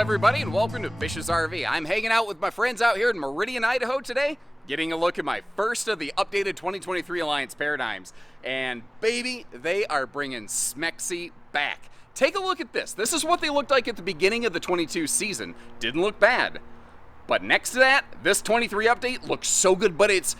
everybody, and welcome to Vicious RV. I'm hanging out with my friends out here in Meridian, Idaho today, getting a look at my first of the updated 2023 Alliance Paradigms. And baby, they are bringing Smexy back. Take a look at this. This is what they looked like at the beginning of the 22 season. Didn't look bad. But next to that, this 23 update looks so good, but it's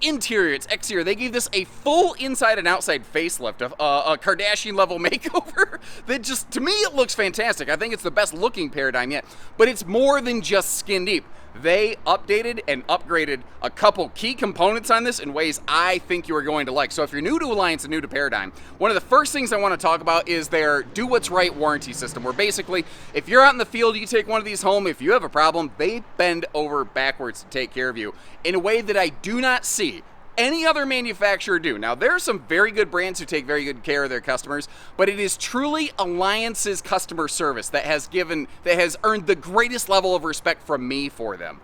interior, it's exterior. They gave this a full inside and outside facelift, a Kardashian level makeover that just, to me, it looks fantastic. I think it's the best looking Paradigm yet, but it's more than just skin deep. They updated and upgraded a couple key components on this in ways I think you are going to like. So if you're new to Alliance and new to Paradigm, one of the first things I want to talk about is their Do What's Right warranty system, where basically, if you're out in the field, you take one of these home, if you have a problem, they bend over backwards to take care of you in a way that I do not see any other manufacturer do. Now, there are some very good brands who take very good care of their customers, but it is truly Alliance's customer service that has earned the greatest level of respect from me for them.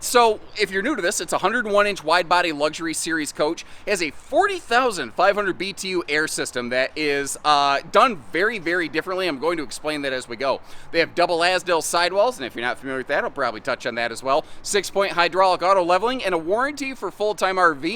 So if you're new to this, it's a 101-inch wide-body luxury series coach. It has a 40,500 BTU air system that is done very, very differently. I'm going to explain that as we go. They have double Asdale sidewalls, and if you're not familiar with that, I'll probably touch on that as well. 6-point hydraulic auto leveling, and a warranty for full-time RVing.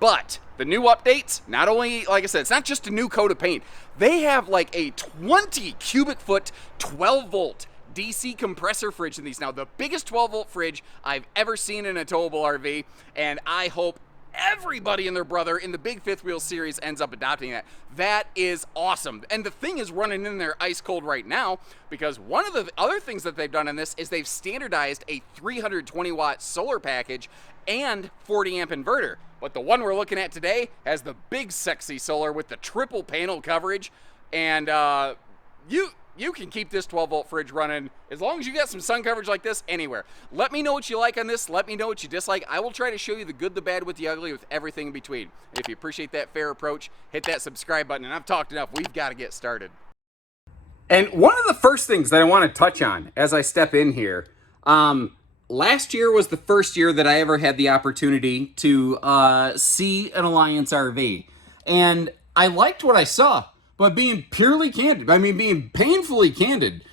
But the new updates, not only, like I said, it's not just a new coat of paint. They have like a 20 cubic foot, 12 volt DC compressor fridge in these now. The biggest 12 volt fridge I've ever seen in a towable RV, and I hope everybody and their brother in the big fifth wheel series ends up adopting that. That is awesome. And the thing is running in there ice cold right now, because one of the other things that they've done in this is they've standardized a 320 watt solar package and 40 amp inverter. But the one we're looking at today has the big sexy solar with the triple panel coverage, and you can keep this 12 volt fridge running as long as you got some sun coverage like this anywhere. Let me know what you like on this. Let me know what you dislike. I will try to show you the good, the bad, with the ugly, with everything in between. And if you appreciate that fair approach, hit that subscribe button. And I've talked enough. We've got to get started. And one of the first things that I want to touch on as I step in here, last year was the first year that I ever had the opportunity to see an Alliance RV. And I liked what I saw. But being purely candid, I mean being painfully candid,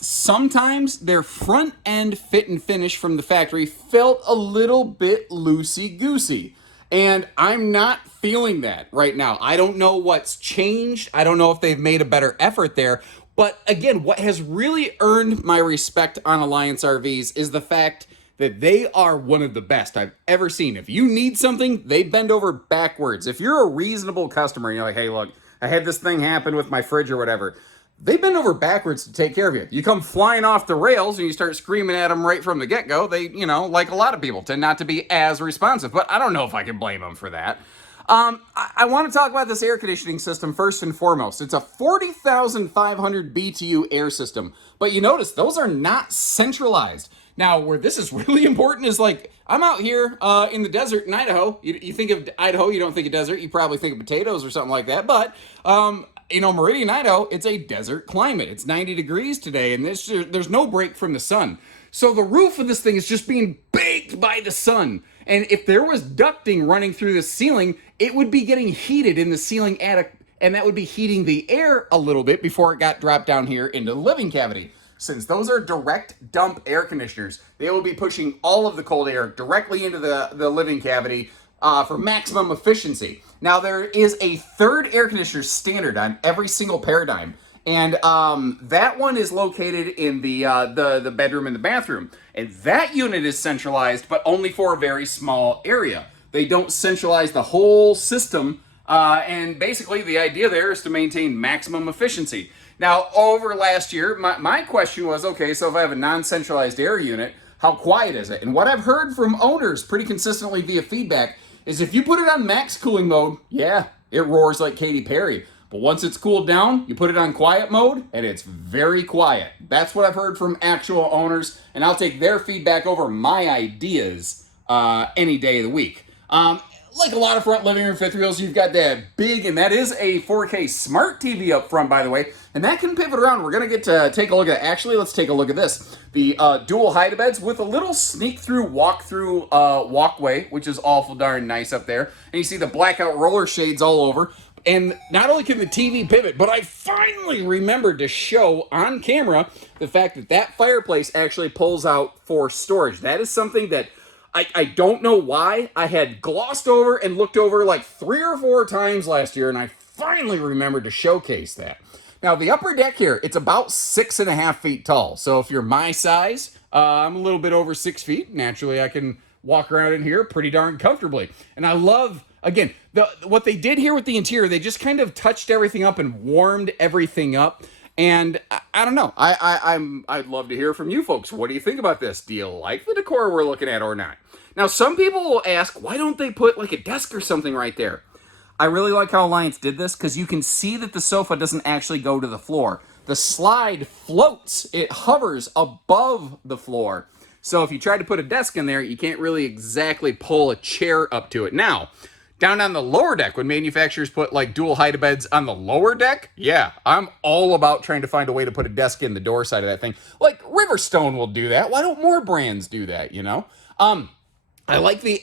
sometimes their front end fit and finish from the factory felt a little bit loosey-goosey. And I'm not feeling that right now. I don't know what's changed. I don't know if they've made a better effort there. But again, what has really earned my respect on Alliance RVs is the fact that they are one of the best I've ever seen. If you need something, they bend over backwards. If you're a reasonable customer and you're like, hey, look, I had this thing happen with my fridge or whatever, they bend over backwards to take care of you. You come flying off the rails and you start screaming at them right from the get-go. They, like a lot of people, tend not to be as responsive, but I don't know if I can blame them for that. I want to talk about this air conditioning system first and foremost. It's a 40,500 BTU air system, but you notice those are not centralized. Now, where this is really important is, like, I'm out here in the desert in Idaho. You think of Idaho, you don't think of desert. You probably think of potatoes or something like that. But, Meridian, Idaho, it's a desert climate. It's 90 degrees today, and there's no break from the sun. So the roof of this thing is just being baked by the sun. And if there was ducting running through the ceiling, it would be getting heated in the ceiling attic, and that would be heating the air a little bit before it got dropped down here into the living cavity. Since those are direct dump air conditioners, they will be pushing all of the cold air directly into the living cavity for maximum efficiency. Now, there is a third air conditioner standard on every single Paradigm, and that one is located in the bedroom and the bathroom. And that unit is centralized, but only for a very small area. They don't centralize the whole system, and basically the idea there is to maintain maximum efficiency. Now, over last year, my question was, okay, so if I have a non-centralized air unit, how quiet is it? And what I've heard from owners pretty consistently via feedback is if you put it on max cooling mode, yeah, it roars like Katy Perry. But once it's cooled down, you put it on quiet mode, and it's very quiet. That's what I've heard from actual owners, and I'll take their feedback over my ideas any day of the week. Like a lot of front living room fifth wheels, you've got that big, and that is a 4K smart TV up front, by the way, and that can pivot around. We're going to get to take a look at, actually, let's take a look at this. The dual hide-a-beds with a little sneak-through, walk-through walkway, which is awful darn nice up there. And you see the blackout roller shades all over. And not only can the TV pivot, but I finally remembered to show on camera the fact that that fireplace actually pulls out for storage. That is something that I don't know why I had glossed over and looked over like 3 or 4 times last year, and I finally remembered to showcase that. Now, the upper deck here, it's about 6.5 feet tall. So if you're my size, I'm a little bit over 6 feet. Naturally, I can walk around in here pretty darn comfortably. And I love, again, what they did here with the interior, they just kind of touched everything up and warmed everything up. And I don't know. I'd love to hear from you folks. What do you think about this? Do you like the decor we're looking at or not? Now, some people will ask, why don't they put like a desk or something right there? I really like how Alliance did this because you can see that the sofa doesn't actually go to the floor. The slide floats. It hovers above the floor. So if you try to put a desk in there, you can't really exactly pull a chair up to it. Now, down on the lower deck, when manufacturers put like dual height beds on the lower deck, yeah, I'm all about trying to find a way to put a desk in the door side of that thing. Like Riverstone will do that. Why don't more brands do that, you know? I like the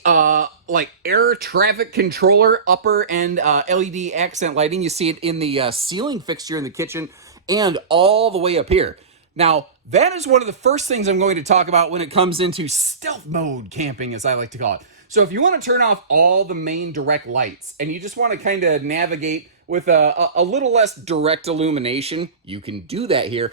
like air traffic controller upper and LED accent lighting. You see it in the ceiling fixture in the kitchen and all the way up here. Now, that is one of the first things I'm going to talk about when it comes into stealth mode camping, as I like to call it. So if you want to turn off all the main direct lights and you just want to kind of navigate with a little less direct illumination, you can do that here,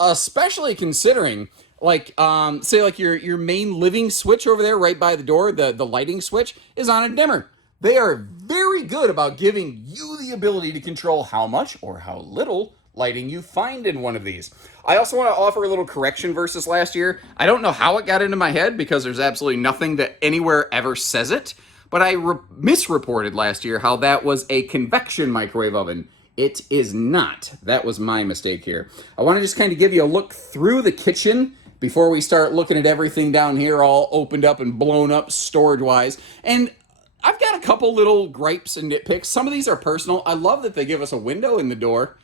especially considering like say like your main living switch over there right by the door, the lighting switch is on a dimmer. They are very good about giving you the ability to control how much or how little lighting you find in one of these. I also want to offer a little correction versus last year. I don't know how it got into my head because there's absolutely nothing that anywhere ever says it, but I misreported last year how that was a convection microwave oven. It is not. That was my mistake here. I want to just kind of give you a look through the kitchen before we start looking at everything down here all opened up and blown up storage-wise. And I've got a couple little gripes and nitpicks. Some of these are personal. I love that they give us a window in the door.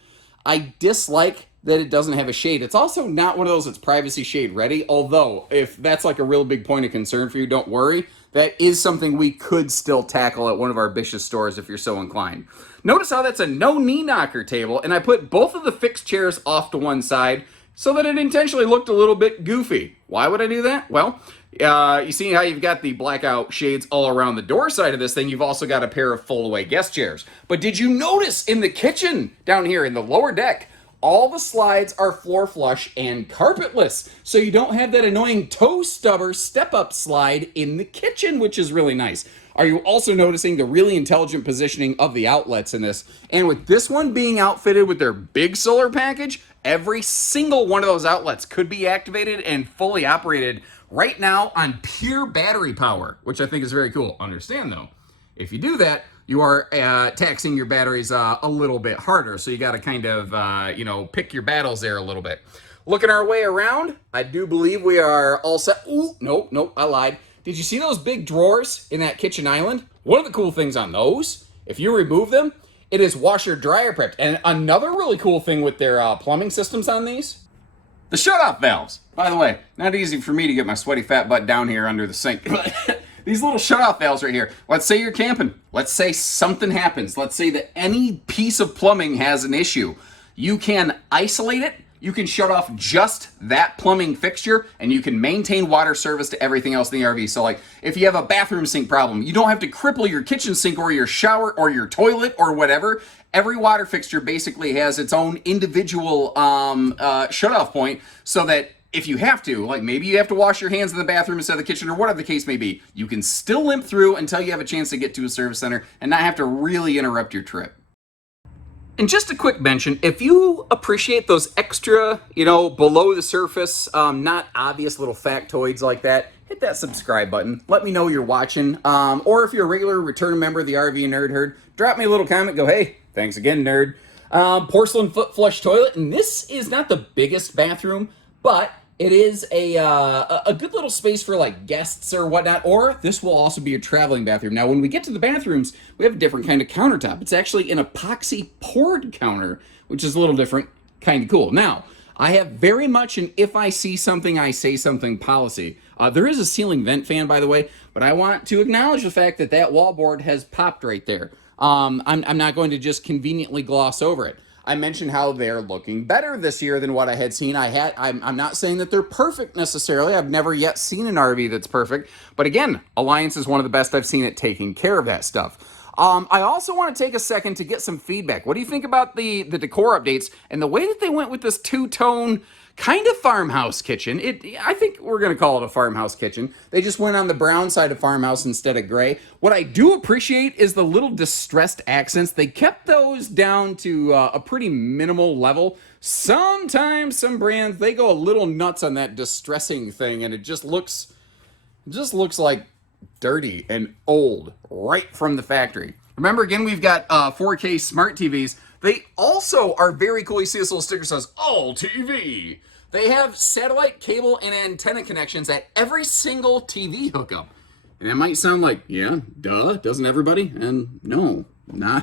I dislike that it doesn't have a shade. It's also not one of those that's privacy shade ready, although if that's like a real big point of concern for you, don't worry. That is something we could still tackle at one of our Bishop stores if you're so inclined. Notice how that's a no knee knocker table, and I put both of the fixed chairs off to one side so that it intentionally looked a little bit goofy. Why would I do that? Well, you see how you've got the blackout shades all around the door side of this thing. You've also got a pair of fold-away guest chairs. But did you notice in the kitchen down here in the lower deck, all the slides are floor flush and carpetless, so you don't have that annoying toe stubber step-up slide in the kitchen, which is really nice. Are you also noticing the really intelligent positioning of the outlets in this? And with this one being outfitted with their big solar package, every single one of those outlets could be activated and fully operated right now on pure battery power, which I think is very cool. Understand though, if you do that, you are taxing your batteries a little bit harder. So you got to kind of, pick your battles there a little bit. Looking our way around, I do believe we are all set. Ooh, nope, I lied. Did you see those big drawers in that kitchen island? One of the cool things on those, if you remove them, it is washer dryer prepped. And another really cool thing with their plumbing systems on these, the shutoff valves. By the way, not easy for me to get my sweaty fat butt down here under the sink. These little shutoff valves right here. Let's say you're camping. Let's say something happens. Let's say that any piece of plumbing has an issue. You can isolate it. You can shut off just that plumbing fixture, and you can maintain water service to everything else in the RV. So like, if you have a bathroom sink problem, you don't have to cripple your kitchen sink or your shower or your toilet or whatever. Every water fixture basically has its own individual shut-off point, so that if you have to, like maybe you have to wash your hands in the bathroom instead of the kitchen or whatever the case may be, you can still limp through until you have a chance to get to a service center and not have to really interrupt your trip. And just a quick mention, if you appreciate those extra, below the surface, not obvious little factoids like that, hit that subscribe button. Let me know you're watching. Or if you're a regular return member of the RV Nerd Herd, drop me a little comment, go, hey, thanks again, nerd. Porcelain foot flush toilet, and this is not the biggest bathroom, but it is a good little space for like guests or whatnot, or this will also be a traveling bathroom. Now, when we get to the bathrooms, we have a different kind of countertop. It's actually an epoxy poured counter, which is a little different, kind of cool. Now, I have very much an if I see something, I say something policy. There is a ceiling vent fan, by the way, but I want to acknowledge the fact that that wall board has popped right there. I'm not going to just conveniently gloss over it. I mentioned how they're looking better this year than what I had seen. I'm not saying that they're perfect necessarily. I've never yet seen an RV that's perfect. But again, Alliance is one of the best I've seen at taking care of that stuff. I also want to take a second to get some feedback. What do you think about the decor updates and the way that they went with this two-tone kind of farmhouse kitchen? I think we're going to call it a farmhouse kitchen. They just went on the brown side of farmhouse instead of gray. What I do appreciate is the little distressed accents. They kept those down to a pretty minimal level. Sometimes some brands, they go a little nuts on that distressing thing, and it just looks like dirty and old right from the factory. Remember, again, we've got 4K smart TVs. They also are very cool. You see this little sticker that says, all TV. They have satellite, cable, and antenna connections at every single TV hookup. And that might sound like, yeah, duh, doesn't everybody? And no, no,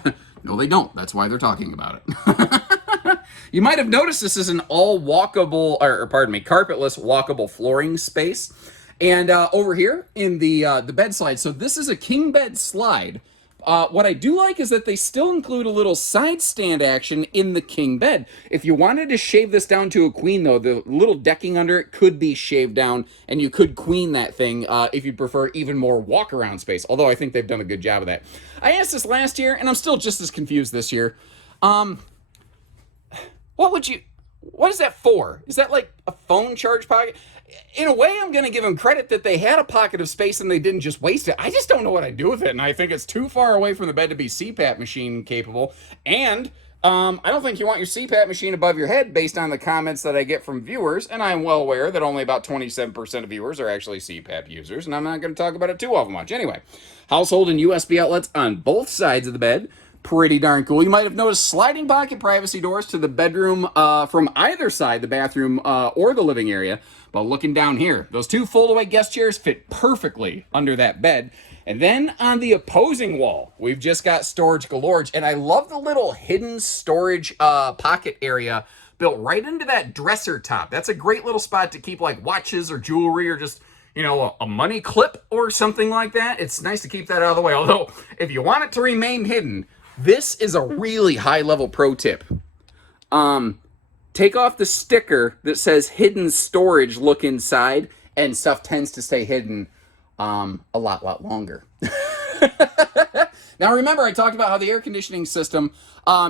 they don't. That's why they're talking about it. You might have noticed this is an all walkable, carpetless walkable flooring space. And over here in the bed slide, so this is a king bed slide. What I do like is that they still include a little side stand action in the king bed. If you wanted to shave this down to a queen, though, the little decking under it could be shaved down, and you could queen that thing if you prefer even more walk-around space, although I think they've done a good job of that. I asked this last year, and I'm still just as confused this year. What is that for? Is that like a phone charge pocket? In a way, I'm going to give them credit that they had a pocket of space and they didn't just waste it. I just don't know what I'd do with it, and I think it's too far away from the bed to be CPAP machine capable. And I don't think you want your CPAP machine above your head based on the comments that I get from viewers, and I'm well aware that only about 27% of viewers are actually CPAP users, and I'm not going to talk about it too often much. Anyway, household and USB outlets on both sides of the bed. Pretty darn cool. You might have noticed sliding pocket privacy doors to the bedroom from either side, the bathroom or the living area. But looking down here, those two fold-away guest chairs fit perfectly under that bed. And then on the opposing wall, we've just got storage galore. And I love the little hidden storage pocket area built right into that dresser top. That's a great little spot to keep like watches or jewelry or just, you know, a money clip or something like that. It's nice to keep that out of the way. Although, if you want it to remain hidden, this is a really high-level pro tip. Take off the sticker that says hidden storage, look inside, and stuff tends to stay hidden a lot longer. Now remember, I talked about how the air conditioning system,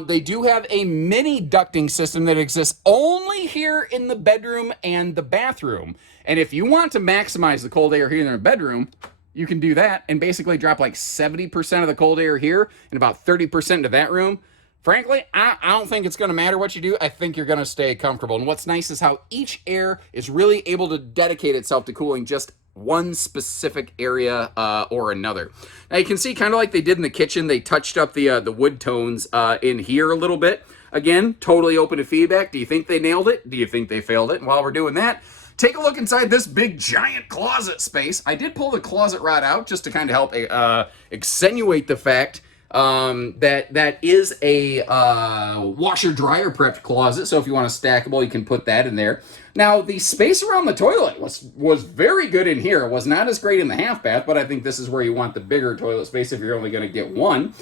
they do have a mini ducting system that exists only here in the bedroom and the bathroom. And if you want to maximize the cold air here in the bedroom, you can do that and basically drop like 70% of the cold air here and about 30% into that room. Frankly, I don't think it's going to matter what you do. I think you're going to stay comfortable. And what's nice is how each air is really able to dedicate itself to cooling just one specific area or another. Now you can see, kind of like they did in the kitchen, they touched up the wood tones in here a little bit. Again, totally open to feedback. Do you think they nailed it? Do you think they failed it? And while we're doing that, take a look inside this big giant closet space. I did pull the closet rod out just to kind of help accentuate the fact that is a washer dryer prepped closet. So if you want a stackable, you can put that in there. Now the space around the toilet was very good in here. It was not as great in the half bath, but I think this is where you want the bigger toilet space if you're only going to get one.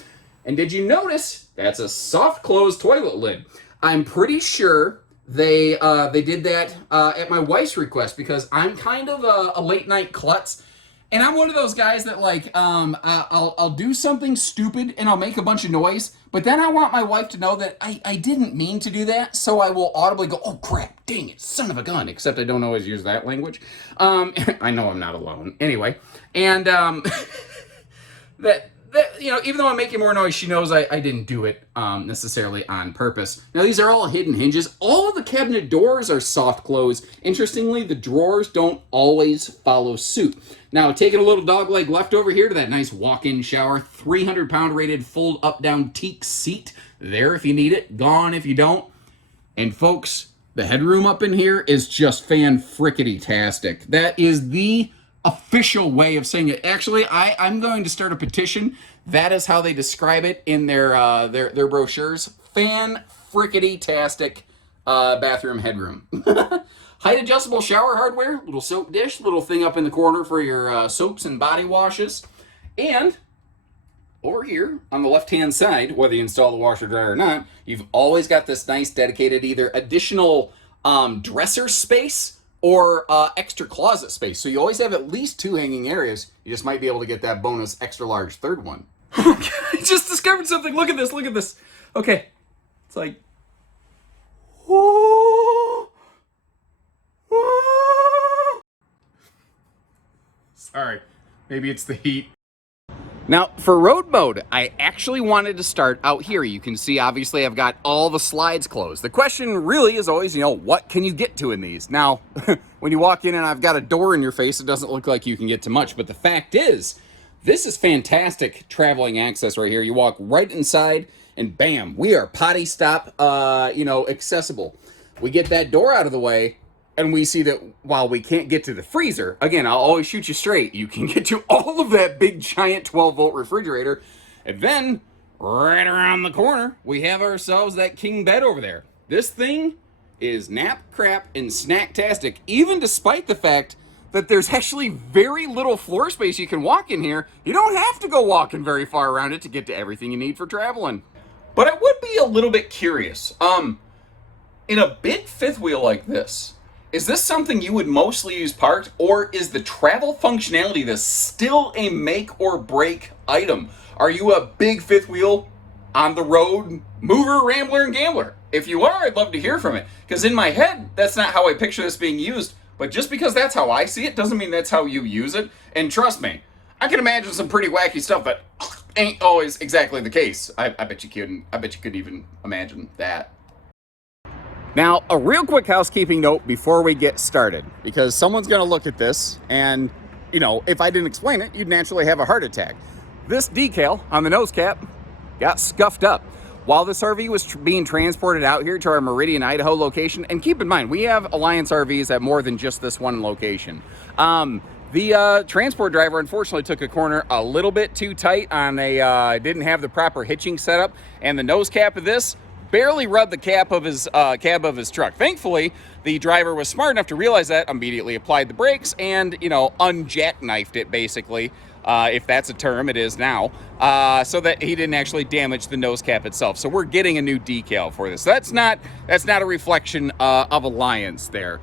And did you notice that's a soft close toilet lid? I'm pretty sure they did that at my wife's request because I'm kind of a late night klutz. And I'm one of those guys that like, I'll do something stupid and I'll make a bunch of noise, but then I want my wife to know that I didn't mean to do that, so I will audibly go, oh crap, dang it, son of a gun, except I don't always use that language. I know I'm not alone. Anyway, and that, you know, even though I'm making more noise, she knows I didn't do it necessarily on purpose. Now, these are all hidden hinges. All of the cabinet doors are soft close. Interestingly, the drawers don't always follow suit. Now, taking a little dog leg left over here to that nice walk-in shower, 300-pound rated fold up-down teak seat. There if you need it, gone if you don't. And folks, the headroom up in here is just fan-frickety-tastic. That is the official way of saying it. Actually, I'm going to start a petition. That is how they describe it in their brochures. Fan-frickety-tastic bathroom headroom. Height adjustable shower hardware, little soap dish, little thing up in the corner for your soaps and body washes. And over here on the left-hand side, whether you install the washer dryer or not, you've always got this nice dedicated either additional dresser space or extra closet space. So you always have at least 2 hanging areas. You just might be able to get that bonus extra large third one. I just discovered something. Look at this. Look at this. Okay. It's like, oh, oh. Sorry. Maybe it's the heat. Now, for road mode, I actually wanted to start out here. You can see, obviously, I've got all the slides closed. The question really is always, what can you get to in these? Now, when you walk in and I've got a door in your face, it doesn't look like you can get to much. But the fact is, this is fantastic traveling access right here. You walk right inside and bam, we are potty stop, accessible. We get that door out of the way. And we see that while we can't get to the freezer, again, I'll always shoot you straight, you can get to all of that big giant 12-volt refrigerator. And then, right around the corner, we have ourselves that king bed over there. This thing is nap, crap, and snacktastic, even despite the fact that there's actually very little floor space you can walk in here. You don't have to go walking very far around it to get to everything you need for traveling. But I would be a little bit curious. In a big fifth wheel like this, is this something you would mostly use parked, or is the travel functionality this still a make or break item? Are you a big fifth wheel on the road mover, rambler, and gambler? If you are, I'd love to hear from it, because in my head, that's not how I picture this being used. But just because that's how I see it doesn't mean that's how you use it. And trust me, I can imagine some pretty wacky stuff that ain't always exactly the case. I bet you couldn't. I bet you couldn't even imagine that. Now, a real quick housekeeping note before we get started, because someone's going to look at this and, if I didn't explain it, you'd naturally have a heart attack. This decal on the nose cap got scuffed up while this RV was being transported out here to our Meridian, Idaho location. And keep in mind, we have Alliance RVs at more than just this one location. The transport driver unfortunately took a corner a little bit too tight on didn't have the proper hitching setup, and the nose cap of this barely rubbed the cab of his truck. Thankfully, the driver was smart enough to realize that, immediately applied the brakes, and unjackknifed it basically, if that's a term, it is now, so that he didn't actually damage the nose cap itself. So we're getting a new decal for this. That's not a reflection of Alliance there.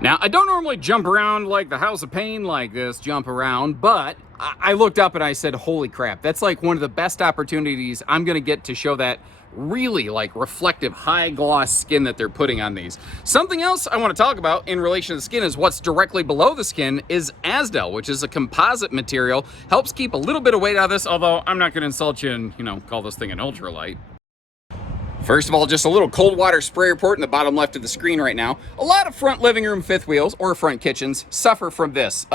Now, I don't normally jump around like the House of Pain like this, but I looked up and I said, holy crap, that's like one of the best opportunities I'm going to get to show that really reflective high gloss skin that they're putting on these. Something else I want to talk about in relation to the skin is what's directly below the skin is Asdel, which is a composite material. Helps keep a little bit of weight out of this, although I'm not going to insult you and, call this thing an ultralight. First of all, just a little cold water spray report in the bottom left of the screen right now. A lot of front living room fifth wheels or front kitchens suffer from this.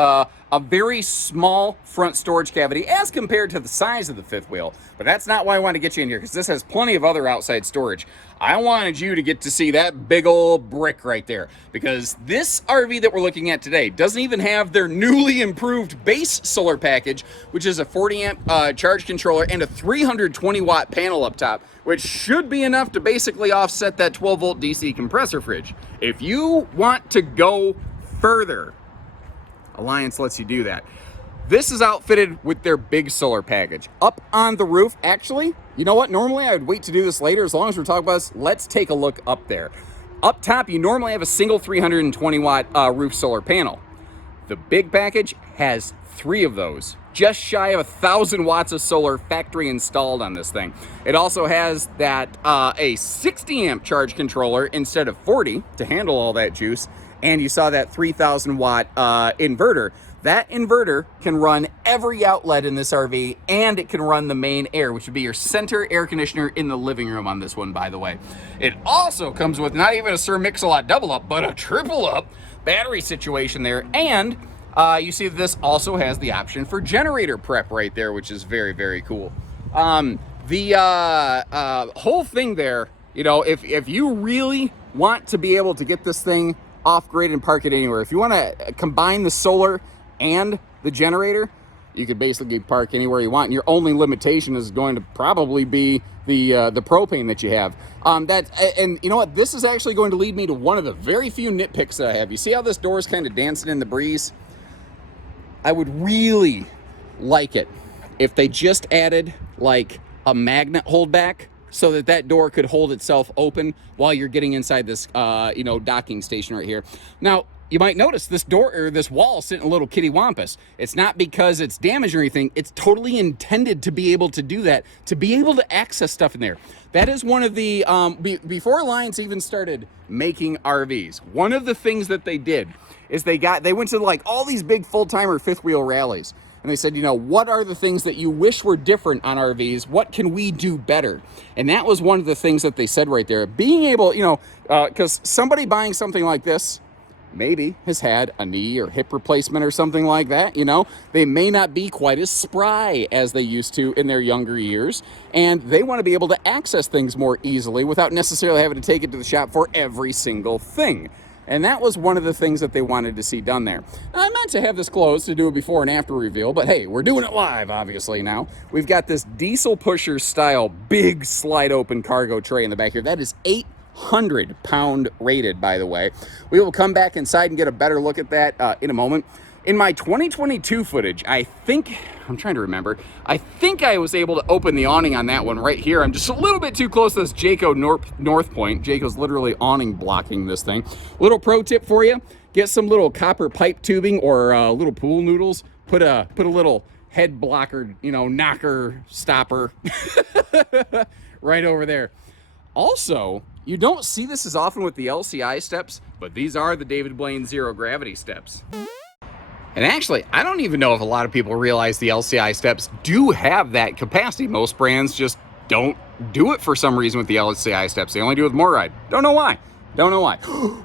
A very small front storage cavity as compared to the size of the fifth wheel. But that's not why I want to get you in here, because this has plenty of other outside storage. I wanted you to get to see that big old brick right there, because this RV that we're looking at today doesn't even have their newly improved base solar package, which is a 40 amp charge controller and a 320 watt panel up top, which should be enough to basically offset that 12 volt DC compressor fridge. If you want to go further, Alliance lets you do that. This is outfitted with their big solar package. Up on the roof, actually, you know what? Normally I would wait to do this later. As long as we're talking about this, let's take a look up there. Up top, you normally have a single 320 watt roof solar panel. The big package has 3 of those. Just shy of 1,000 watts of solar factory installed on this thing. It also has that a 60 amp charge controller instead of 40 to handle all that juice. And you saw that 3,000 watt inverter. That inverter can run every outlet in this RV, and it can run the main air, which would be your center air conditioner in the living room on this one, by the way. It also comes with not even a Sir Mix-a-Lot double up, but a triple up battery situation there. And you see that this also has the option for generator prep right there, which is very, very cool. The whole thing there, if you really want to be able to get this thing off grid and park it anywhere, if you want to combine the solar and the generator, you could basically park anywhere you want, and your only limitation is going to probably be the propane that you have. And you know what? This is actually going to lead me to one of the very few nitpicks that I have. You see how this door is kind of dancing in the breeze? I would really like it if they just added like a magnet holdback so that that door could hold itself open while you're getting inside this, docking station right here. Now, you might notice this door or this wall sitting a little kitty wampus. It's not because it's damaged or anything. It's totally intended to be able to do that, to be able to access stuff in there. That is one of the, before Alliance even started making RVs, one of the things that they did is they went to like all these big full-timer fifth wheel rallies. And they said, what are the things that you wish were different on RVs? What can we do better? And that was one of the things that they said right there. Being able, because somebody buying something like this maybe has had a knee or hip replacement or something like that, They may not be quite as spry as they used to in their younger years. And they want to be able to access things more easily without necessarily having to take it to the shop for every single thing. And that was one of the things that they wanted to see done there. Now, I meant to have this closed to do a before and after reveal, but hey, we're doing it live, obviously, now. We've got this diesel pusher style big slide open cargo tray in the back here. That is 800-pound rated, by the way. We will come back inside and get a better look at that in a moment. In my 2022 footage, I'm trying to remember, I think I was able to open the awning on that one right here. I'm just a little bit too close to this Jayco North Point. Jayco's literally awning blocking this thing. Little pro tip for you, get some little copper pipe tubing or little pool noodles, put a little head blocker, knocker stopper right over there. Also, you don't see this as often with the LCI steps, but these are the David Blaine zero gravity steps. And actually, I don't even know if a lot of people realize the LCI steps do have that capacity. Most brands just don't do it for some reason with the LCI steps. They only do it with MORryde. Don't know why.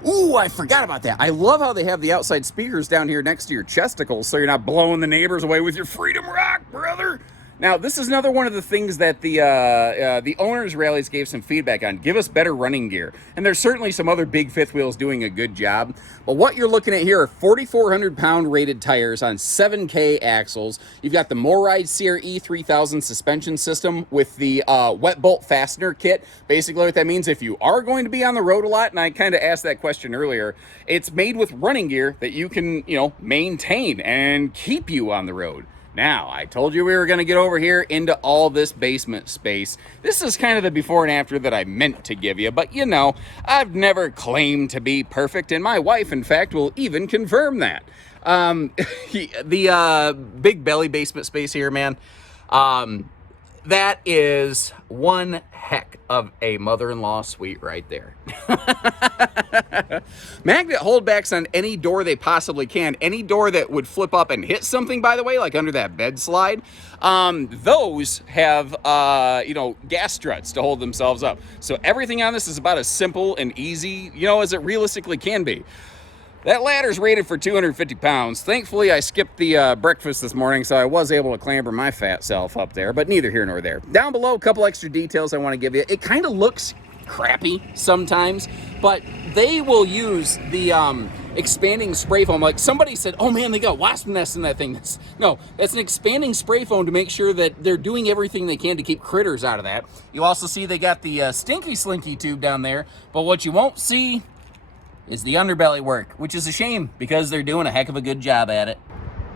Ooh, I forgot about that. I love how they have the outside speakers down here next to your chesticles so you're not blowing the neighbors away with your Freedom Rock, brother. Now, this is another one of the things that the owners' rallies gave some feedback on. Give us better running gear. And there's certainly some other big fifth wheels doing a good job. But what you're looking at here are 4,400-pound rated tires on 7K axles. You've got the MORryde CRE 3000 suspension system with the wet bolt fastener kit. Basically what that means, if you are going to be on the road a lot, and I kind of asked that question earlier, it's made with running gear that you can, maintain and keep you on the road. Now, I told you we were going to get over here into all this basement space. This is kind of the before and after that I meant to give you, but I've never claimed to be perfect, and my wife, in fact, will even confirm that. The big belly basement space here, man, that is one heck of a mother-in-law suite right there. Magnet holdbacks on any door they possibly can. Any door that would flip up and hit something, by the way, like under that bed slide, those have, gas struts to hold themselves up. So everything on this is about as simple and easy, as it realistically can be. That ladder's rated for 250 pounds. Thankfully, I skipped the breakfast this morning, so I was able to clamber my fat self up there, but neither here nor there. Down below, a couple extra details I want to give you. It kind of looks crappy sometimes, but they will use the expanding spray foam. Like somebody said, oh man, they got wasp nests in that thing. No, that's an expanding spray foam to make sure that they're doing everything they can to keep critters out of that. You also see they got the stinky slinky tube down there, but what you won't see is the underbelly work, which is a shame because they're doing a heck of a good job at it.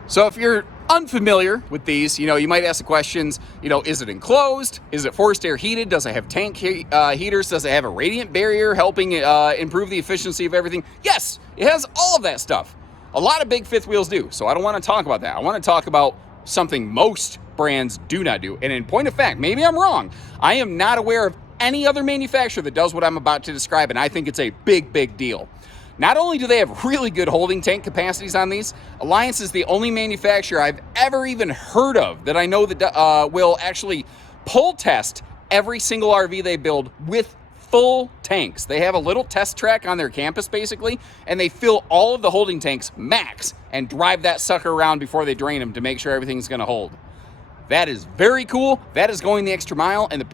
So if you're unfamiliar with these, you might ask the questions, is it enclosed? Is it forced air heated? Does it have tank heaters? Does it have a radiant barrier helping improve the efficiency of everything? Yes, it has all of that stuff. A lot of big fifth wheels do, so I don't want to talk about that. I want to talk about something most brands do not do. And in point of fact, maybe I'm wrong. I am not aware of any other manufacturer that does what I'm about to describe, and I think it's a big, big deal. Not only do they have really good holding tank capacities on these, Alliance is the only manufacturer I've ever even heard of that I know that will actually pull test every single RV they build with full tanks. They have a little test track on their campus basically, and they fill all of the holding tanks max and drive that sucker around before they drain them to make sure everything's going to hold. That is very cool. That is going the extra mile, and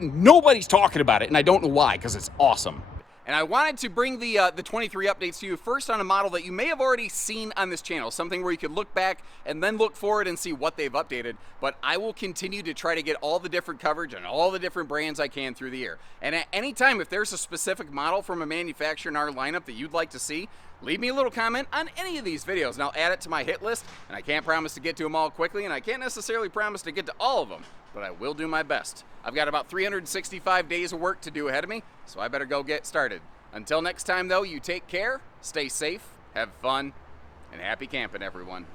nobody's talking about it, and I don't know why, because it's awesome. And I wanted to bring the 23 updates to you first on a model that you may have already seen on this channel, something where you could look back and then look forward and see what they've updated. But I will continue to try to get all the different coverage and all the different brands I can through the year. And at any time, if there's a specific model from a manufacturer in our lineup that you'd like to see, leave me a little comment on any of these videos and I'll add it to my hit list. And I can't promise to get to them all quickly, and I can't necessarily promise to get to all of them, but I will do my best. I've got about 365 days of work to do ahead of me, so I better go get started. Until next time though, you take care, stay safe, have fun, and happy camping, everyone.